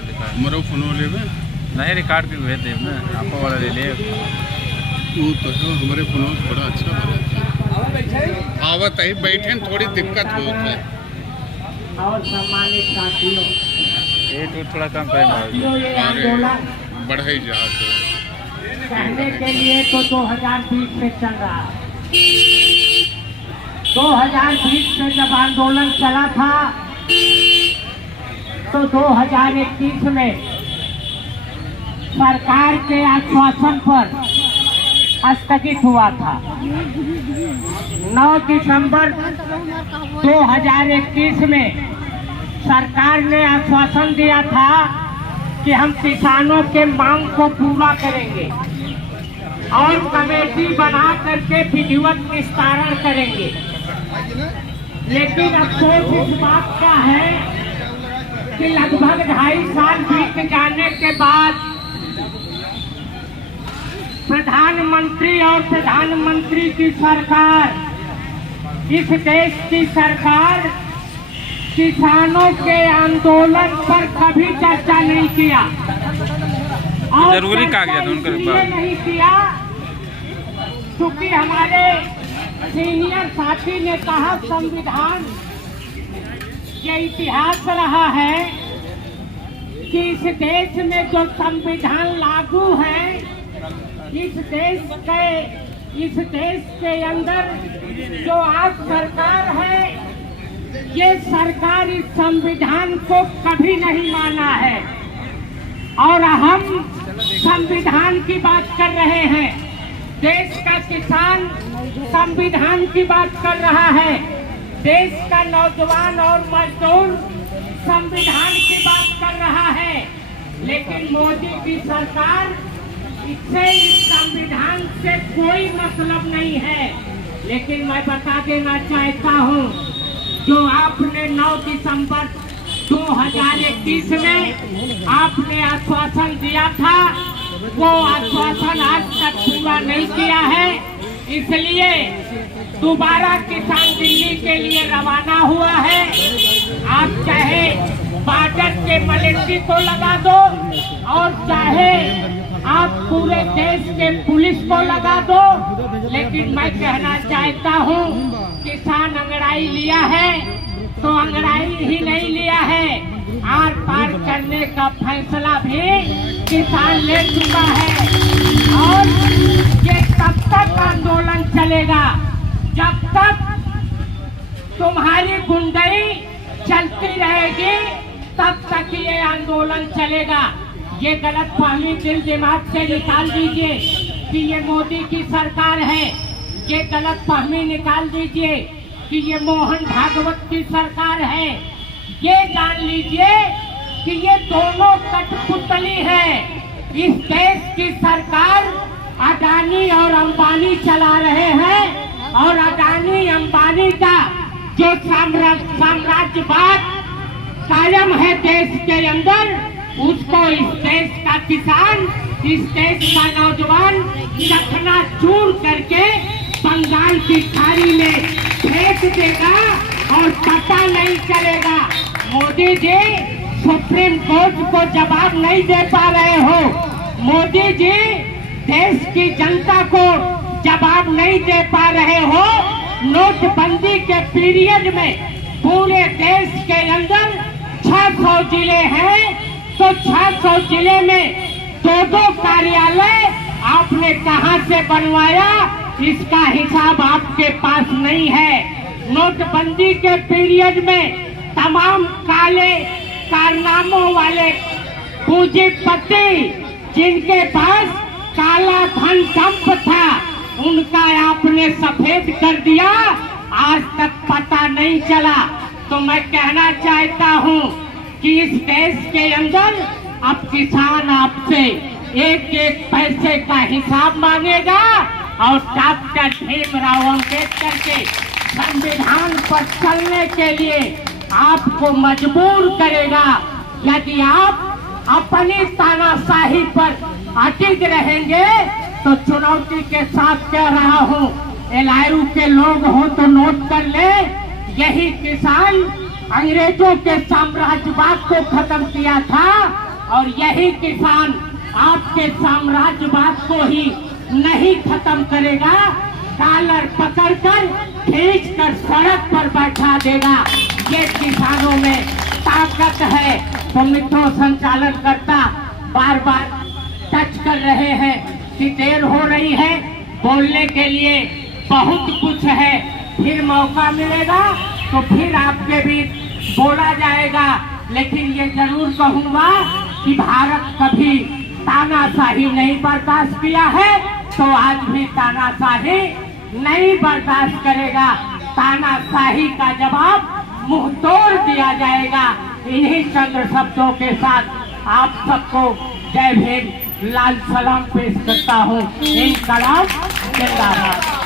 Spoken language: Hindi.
का लिखा है। मरो फोनो लेवे नहीं रिकॉर्ड भी भेज देव ना, आपको वाला ले ले। वो तो है, हमारे फोनो बड़ा अच्छा बना आवत है, बैठे में थोड़ी दिक्कत होती है। और सम्मानित साथियों, ये तो थोड़ा कम करें ये आंदोलन बढ़े जाते कहने के लिए तो 2020 में चल रहा है। 2020 में जब आंदोलन चला था तो 2021 में सरकार के आश्वासन पर स्थगित हुआ था। 9 दिसंबर 2021 में सरकार ने आश्वासन दिया था कि हम किसानों के मांग को पूरा करेंगे और कमेटी बना करके विधिवत निस्तारण करेंगे। लेकिन अफसोस इस बात का है कि लगभग 2.5 साल बीत जाने के बाद प्रधानमंत्री और प्रधानमंत्री की सरकार, इस देश की सरकार किसानों के आंदोलन पर कभी चर्चा नहीं किया और जरूरी कागजात उनके पास नहीं किया क्योंकि हमारे सीनियर साथी ने कहा संविधान ये इतिहास रहा है कि इस देश में जो संविधान लागू है, इस देश के अंदर जो आज सरकार है, ये सरकार इस संविधान को कभी नहीं माना है। और हम संविधान की बात कर रहे हैं, देश का किसान संविधान की बात कर रहा है, देश का नौजवान और मजदूर संविधान की बात कर रहा है। लेकिन मोदी की सरकार इससे, इस संविधान से कोई मतलब नहीं है। लेकिन मैं बता देना चाहता हूँ, जो आपने 9 दिसंबर 2021 में आपने आश्वासन दिया था, वो आश्वासन आज तक पूरा नहीं किया है। इसलिए दोबारा किसान दिल्ली के लिए रवाना हुआ है। आप चाहे बॉर्डर के मिलिट्री को लगा दो और चाहे आप पूरे देश के पुलिस को लगा दो, लेकिन मैं कहना चाहता हूँ, किसान अंगड़ाई लिया है तो अंगड़ाई ही नहीं लिया है, आर पार करने का फैसला भी किसान ले चुका है। और ये तब तक आंदोलन चलेगा जब तक तुम्हारी गुंडई चलती रहेगी, तब तक ये आंदोलन चलेगा। ये गलत फहमी दिल दिमाग से निकाल दीजिए कि ये मोदी की सरकार है। ये गलत फहमी निकाल दीजिए कि ये मोहन भागवत की सरकार है। ये जान लीजिए कि ये दोनों कठपुतली है। इस देश की सरकार अडानी और अंबानी चला रहे हैं और अडानी अंबानी का जो साम्राज्यवाद कायम है देश के अंदर, उसको इस देश का किसान, इस देश का नौजवान चकनाचूर करके बंगाल की खाड़ी में फेंक देगा और पता नहीं चलेगा। मोदी जी सुप्रीम कोर्ट को जवाब नहीं दे पा रहे हो, मोदी जी देश की जनता को जवाब नहीं दे पा रहे हो। नोटबंदी के पीरियड में पूरे देश के अंदर 600 जिले हैं, तो 600 जिले में 2-2 कार्यालय आपने कहां से बनवाया, इसका हिसाब आपके पास नहीं है। नोटबंदी के पीरियड में तमाम काले कारनामों वाले पूंजीपति जिनके पास काला धन संप था, उनका आपने सफेद कर दिया, आज तक पता नहीं चला। तो मैं कहना चाहता हूं कि इस देश के अंदर अब किसान आपसे एक एक पैसे का हिसाब मांगेगा और डॉक्टर भीमराव अम्बेडकर के संविधान पर चलने के लिए आपको मजबूर करेगा। यदि आप अपनी तानाशाही पर अटक रहेंगे तो चुनौती के साथ कह रहा हूँ, एलआईयू के लोग हो तो नोट कर ले, यही किसान अंग्रेजों के साम्राज्यवाद को खत्म किया था और यही किसान आपके साम्राज्यवाद को ही नहीं खत्म करेगा, कॉलर पकड़कर खींचकर सड़क पर बैठा देगा। ये किसानों में ताकत है। तो मित्रों, संचालन करता बार बार टच कर रहे हैं कि देर हो रही है, बोलने के लिए बहुत कुछ है, फिर मौका मिलेगा तो फिर आपके बीच बोला जाएगा। लेकिन ये जरूर कहूंगा कि भारत कभी तानाशाही नहीं बर्दाश्त किया है, तो आज भी तानाशाही नहीं बर्दाश्त करेगा। तानाशाही का जवाब मुंह तोड़ दिया जाएगा। इन्हीं चंद्र शब्दों के साथ आप सबको जय भीम, लाल सलाम पेश करता हूँ। इनकलाब जिंदाबाद।